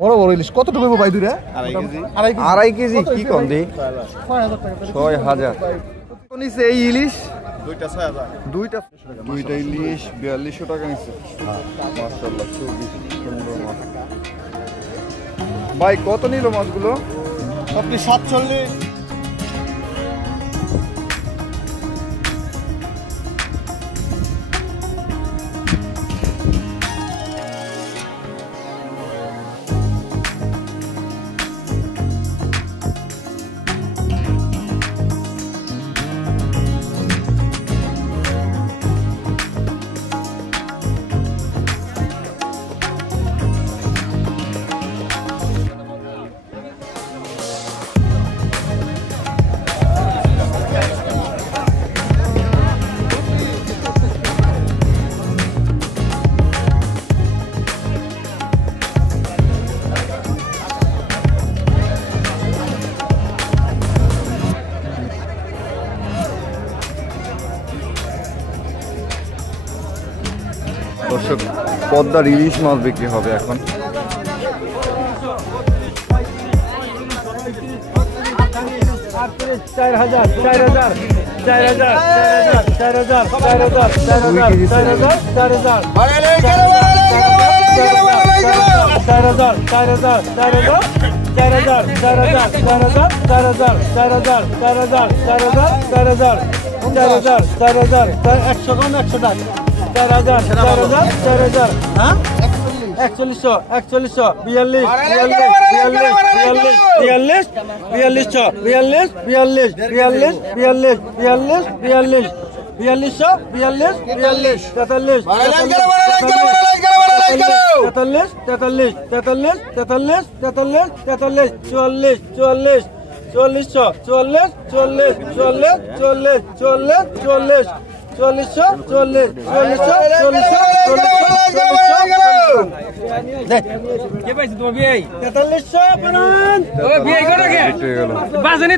বড় বড় ইলিশ কতটুকু ভাই দুইটা? আড়াই কেজি কি কম দিই ৬,০০০ নিচ্ছে এই ইলিশ দুইটা ইলিশ ৪২০০ টাকা নিচ্ছে। মাশাআল্লাহ খুবই সুন্দর মাছ। ভাই কত নিল মাছগুলো? আপনি ৪৭। দর্শক পদ্মার ইলিশ মাছ বিক্রি হবে এখন।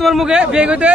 তোমার মুখে বিয়ে করতে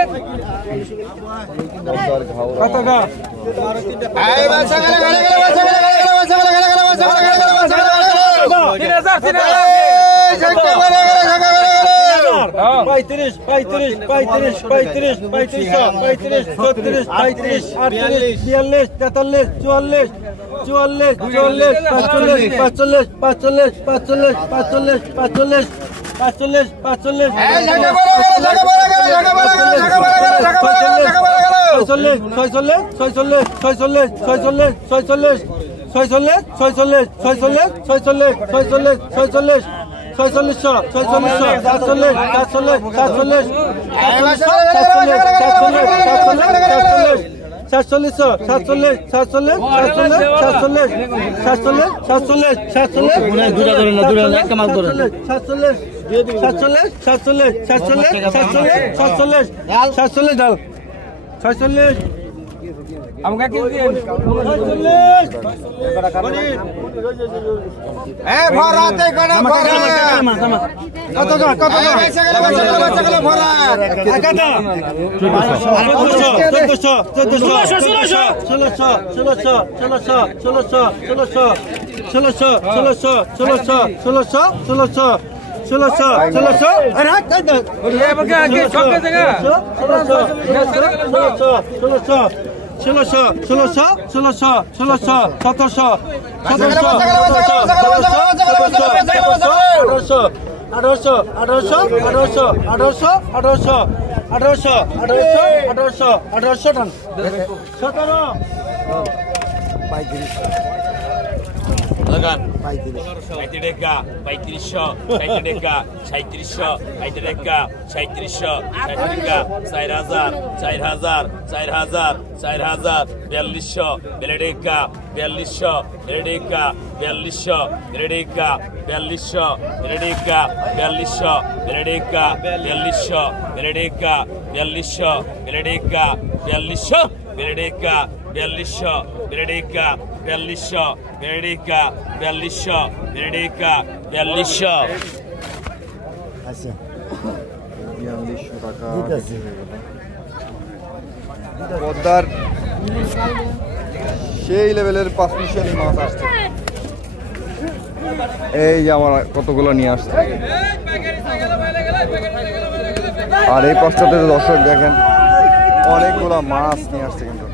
পদ্মার সেই লেভেলের ৫ মিশালি মাছ আসছে। এই যে আমার কতগুলো নিয়ে আসছে। আর এই পাশটাতে দর্শক দেখেন অনেকগুলো মাছ নিয়ে আসছে কিন্তু।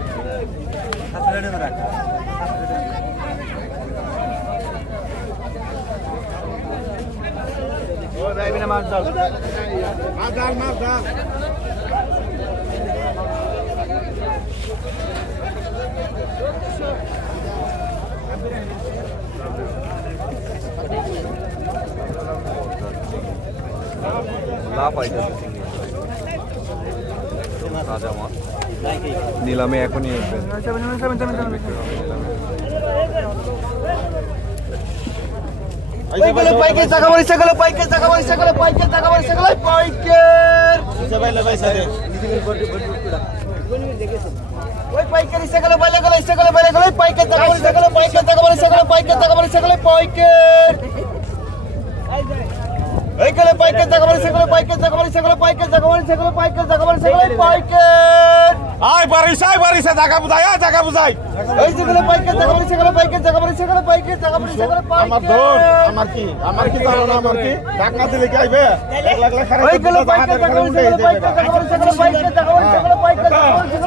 নিলামে এখনই পাইকের টাকা পয়সা গেল পাইকের টাকা পয়সা গেল পাইকের টাকা পয়সা গেল পাইকের ওই পাইকারি সে গেল বাইলে গেল এসে গেল বাইলে গেল পাইকের টাকা পয়সা গেল পাইকের টাকা পয়সা গেল পাইকের টাকা পয়সা গেল পাইকের এই গেল পাইকের টাকা পয়সা গেল পাইকের টাকা পয়সা গেল পাইকের টাকা পয়সা গেল পাইকের টাকা পয়সা গেল পাইকের আয় বারিশা টাকা বুঝাই টাকা বুঝাই এই যে গেল পাইকের টাকা পয়সা গেল পাইকের টাকা পয়সা গেল পাইকের টাকা পয়সা গেল আমার ধর আমার কি ধারণা আমার কি টাকা দিলে কি আইবে 1 লাখ লাখ ওই গেল পাইকের টাকা পয়সা গেল পাইকের টাকা পয়সা গেল পাইকের টাকা পয়সা গেল পাইকের টাকা পয়সা গেল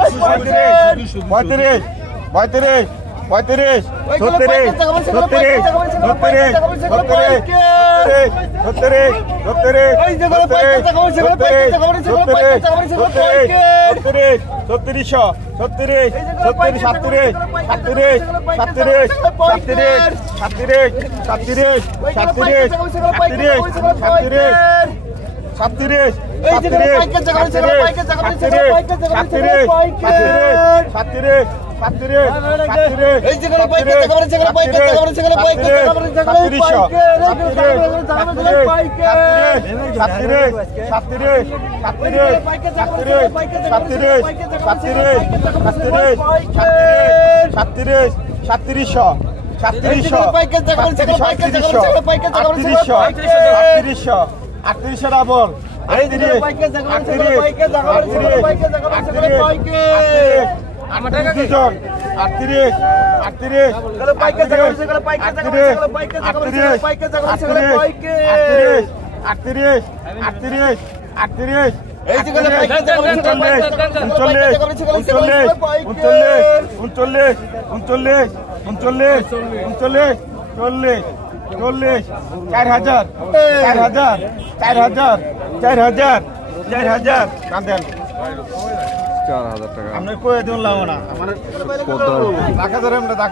35 35 35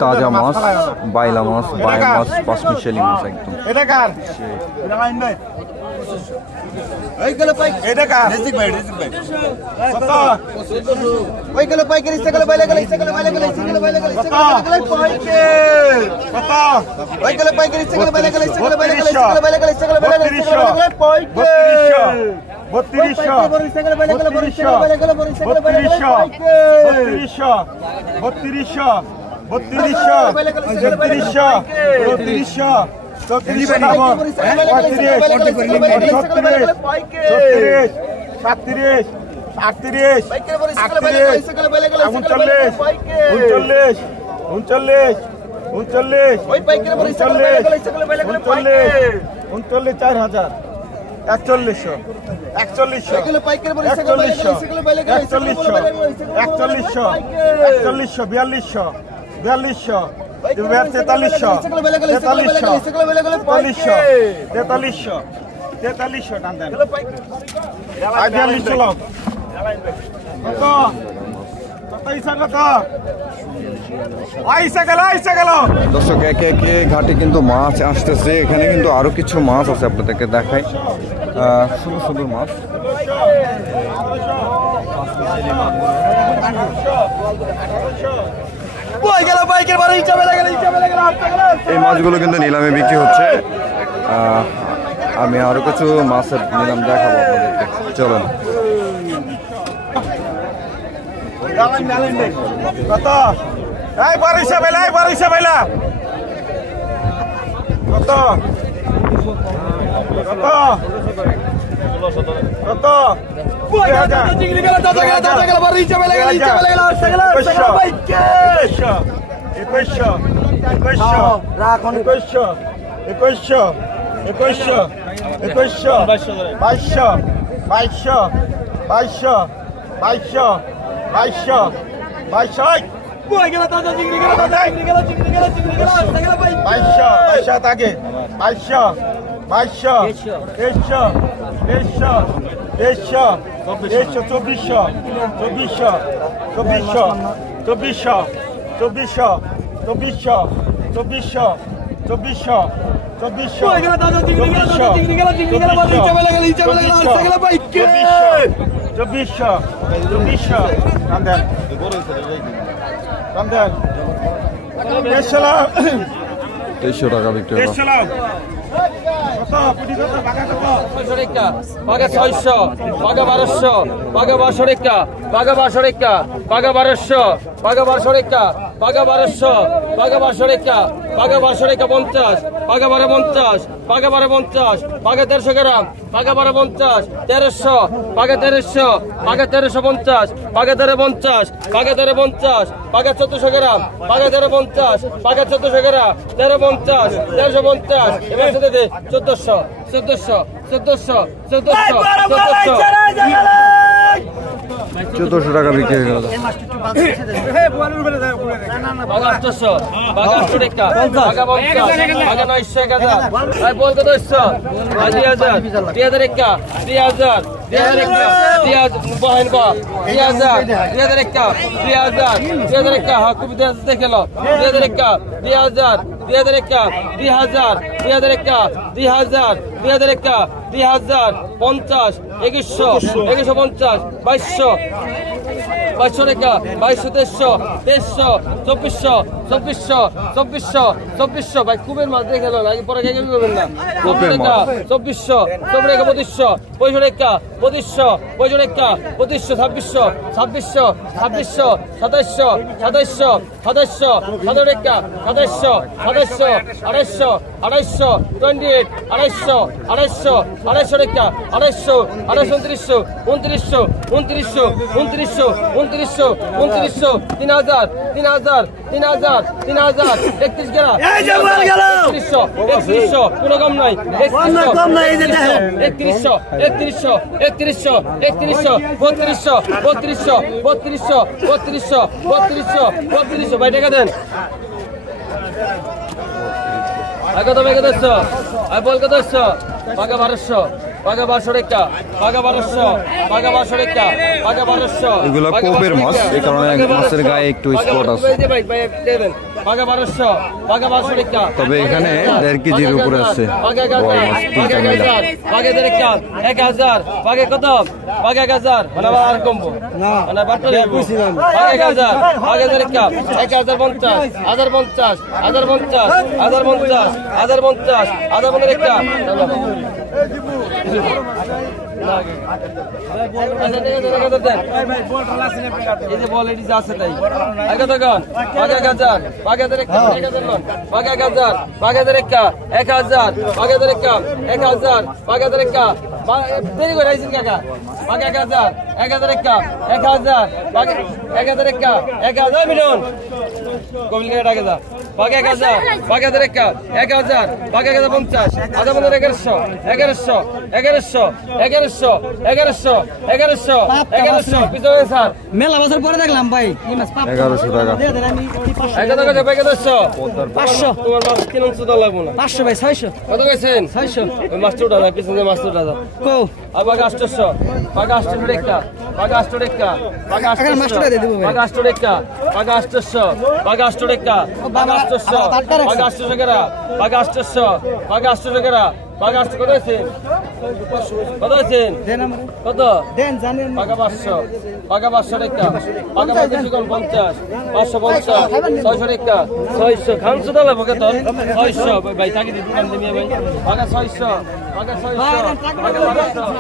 তাজা মাছ, বাইলা মাছ, বাই মাছ, পাঁচমিশালি মাছ একদম। এটা কার? ওই গেল পাইক এটা কার? কত? ওই গেল পাইকারি সে গেল বাইলে গেল এসে গেল বাইলে গেল এসে গেল বাইলে গেল এসে গেল বাইলে গেল পাইকের কত? ওই গেল পাইকারি সে গেল বাইলে গেল এসে গেল বাইলে গেল এসে গেল বাইলে গেল এসে গেল বাইলে গেল এসে গেল পাইকের 43 টান দেন দর্শক একে একে ঘাটে কিন্তু মাছ আসতেছে। এখানে কিন্তু আরো কিছু মাছ আছে, আপনাদেরকে দেখাই। সুন্দর সুন্দর মাছ। এই মাছগুলো কিন্তু নিলামে বিক্রি হচ্ছে। আমি আরো কিছু মাছের নিলাম দেখাবো আপনাদেরকে, চলুন। কত? এই বারিশা বেলা কত? কত? কত? 2100 2100 2200 2200 2200 তাকে 2200 তেইশশো টাকা বিক্রি হলো। বাঘা 600, বাঘা 1200, বাঘা 1200 রেখা, বাঘা 1200 রেখা, বাঘা 1200, বাঘা 1200 রেখা, বাঘা 1200, বাঘা 1200 রেখা, বাঘা 1200 রেখা 50, বাঘা 1250, বাঘা 1250, বাঘা 1300 গ্রাম, বাঘা 1250, 1300, বাঘা 1300, বাঘা 1350, বাঘা 1350, বাঘা 1350, বাঘা 1400 গ্রাম, বাঘা 1350, বাঘা 1400 গ্রাম, 1350, 1350, এবার সাথে দে 1400, 1400, 1400, 1400, 1400 টাকা বিক্রি হয়ে গেল। বাঘা 800, বাঘা 800 রেখা, বাঘা 50, বাঘা 900 1000, ভাই বল কত 2000, 2000 রেখা, 3000, 2000 রেখা, 3000 বহেন বা 3000, 2000 রেখা, 3000, 2000 রেখা, হ্যাঁ খুব দেখে লো, 2000 রেখা, 2000, 2000 রেখা, 2000, 2000 রেখা, 2000, 2000 রেখা, 2000, 50, 2100, 2150, 2200, 2200 রেখা, 2200, 2300, 2300, 2400, 2400, 2400, ভাই খুবের মাছ দেখে লো, আগে পরে গেলে করবেন না, 2400 রেখা, 2400, 24 রেখা 2500, 25 রেখা, 2500, 25 রেখা, 2500, 2600, 2600, 2600, 2700, 2700, 2700, 27 রেখা, 2700, 2700, 250, 250, 28, 250, 250, 250 রেখা, 250, 250, 2900, 2900, 2900, 2900, 2900, 3000, 3000, 3000, 3000, 31 গেলা, 3100, 3100, কোনো কম নাই, 3100, 3100, 3100, 3100, 3100, 3200, 3200, 3200, 3200, 3200, 3200, ভাই টাকা দেন। আর কত ভাই কত আসছো? আর বল কত আসছো? বাঘা 1200, বাঘা 1200 রেখা, বাঘা 1200, বাঘা 1200 রেখা, বাঘা 1200, এগুলো কোপের মাছ, এই কারণে মাছের গায়ে একটু স্পট আছে। বাঘা 1200, বাঘা 1200 রেখা, তবে এখানে 1.5 কেজির উপরে আছে বাঘা বড় মাছ, তিনটা মিলা। 1000, বাঘা কত? বাঘা 1000, মানে আর কমবো না, মানে বাট্টা বুঝছিলাম। বাঘা 1000, বাঘা রেখা, 1050, 1050, 1050, 1050, 1050, 1050 রেখা। এই যে বল এটি আছে তাই আগে তখন বাঘা 1000, বাঘা রেখা, 1000, বাঘা 1000, বাঘা রেখা, 1000, বাঘা রেখা, 1000, বাঘা রেখা, দেরি করে আইছেন কাকা, বাঘা 1000, 1000 রেখা, 1000, বাঘা 1000 রেখা, 1000 মিলিয়ন কবিল কে টাকা দা, বাঘা 1000, বাঘা রেখা, 1000, বাঘা 50, 1100, 1100, 1100, 1100, 1100, 1100, 1100, পিছনে স্যার মেলা বছর পরে দেখলাম ভাই এই মাছ 1100 টাকা। একটা টাকা দেবে কত 500 তোমার মাছ 300 টাকা লাগবে না 500 ভাই 600 কত কইছেন 600 ওই মাছটা উঠা যায় পিছনে মাছটা উঠা যায় কো আর বাঘা 800, বাঘা 800 রেখা, বাঘা 800 রেখা, বাঘা 800, মাছটা দিয়ে দেবো ভাই। বাঘা 800 রেখা, বাঘা 800, বাঘা 800 রেখা, বাঘা 800, বাঘা 800 গেরা, বাঘা 800, বাঘা 800 গেরা, বাঘা 800 কত আছেন, কত আছেন দেন আমারে কত দেন জানেন বাঘা 500, বাঘা 500 রেখা, বাঘা 50, 550, 600 রেখা, 600 খামসো দালা বকে তো 600 ভাই থাকি দিতে কান দিমিয়া ভাই বাঘা 600, বাঘা 600, বাঘা 500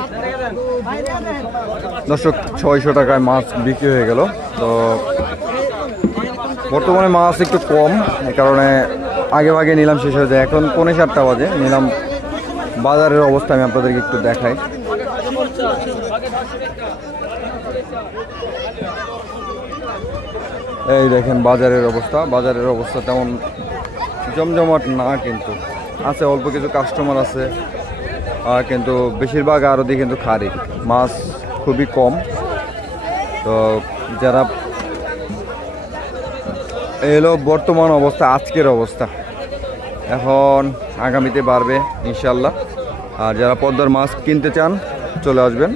দর্শক 600 টাকায় মাছ বিক্রি হয়ে গেল। তো বর্তমানে মাছ একটু কম, এই কারণে আগে ভাগে নিলাম, শেষ হয়ে যায়। এখন 7:45 বাজে, নিলাম। বাজারের অবস্থা আমি আপনাদেরকে একটু দেখাই। এই দেখেন বাজারের অবস্থা, বাজারের অবস্থা তেমন জমজমাট না, কিন্তু আছে, অল্প কিছু কাস্টমার আছে, কিন্তু বেশিরভাগ আড়তে কিন্তু খারি, মাছ খুবই কম। তো যারা এলো বর্তমান অবস্থা, আজকের অবস্থা, এখন আগামীতে বাড়বে ইনশাল্লাহ। আর যারা পদ্মার মাছ কিনতে চান চলে আসবেন।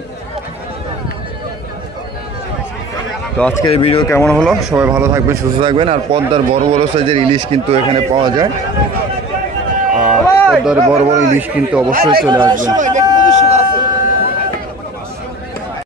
তো আজকের এই ভিডিও কেমন হলো, সবাই ভালো থাকবেন, সুস্থ থাকবেন। আর পদ্মার বড় বড় সাইজের ইলিশ কিন্তু এখানে পাওয়া যায়, আর পদ্মার বড় বড় ইলিশ কিন্তু অবশ্যই চলে আসবেন।